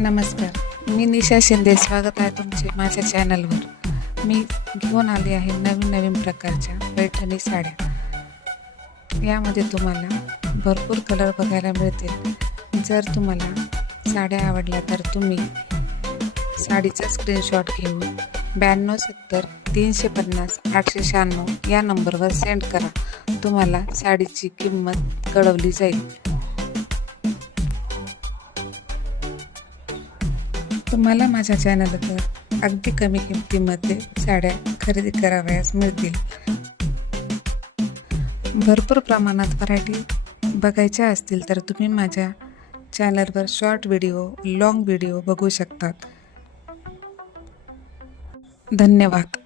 नमस्कार, मी निशा शिंदे. स्वागत आहे तुमचे माझ्या चॅनलवर. मी घेऊन आली आहे नवीन प्रकारच्या पैठणी साड्या. यामध्ये तुम्हाला भरपूर कलर बघायला मिळतील. जर तुम्हाला साड्या आवडल्या तर तुम्ही साडीचा स्क्रीनशॉट घेऊन 9270 350 896 या नंबरवर सेंड करा. तुम्हाला साडीची किंमत कळवली जाईल. तुम्हाला माझ्या चॅनलवर अगदी कमी किमतीमध्ये साड्या खरेदी करावयास मिळतील. भरपूर प्रमाणात व्हरायटी बघायच्या असतील तर तुम्ही माझ्या चॅनलवर शॉर्ट व्हिडिओ, लॉंग व्हिडिओ बघू शकतात. धन्यवाद.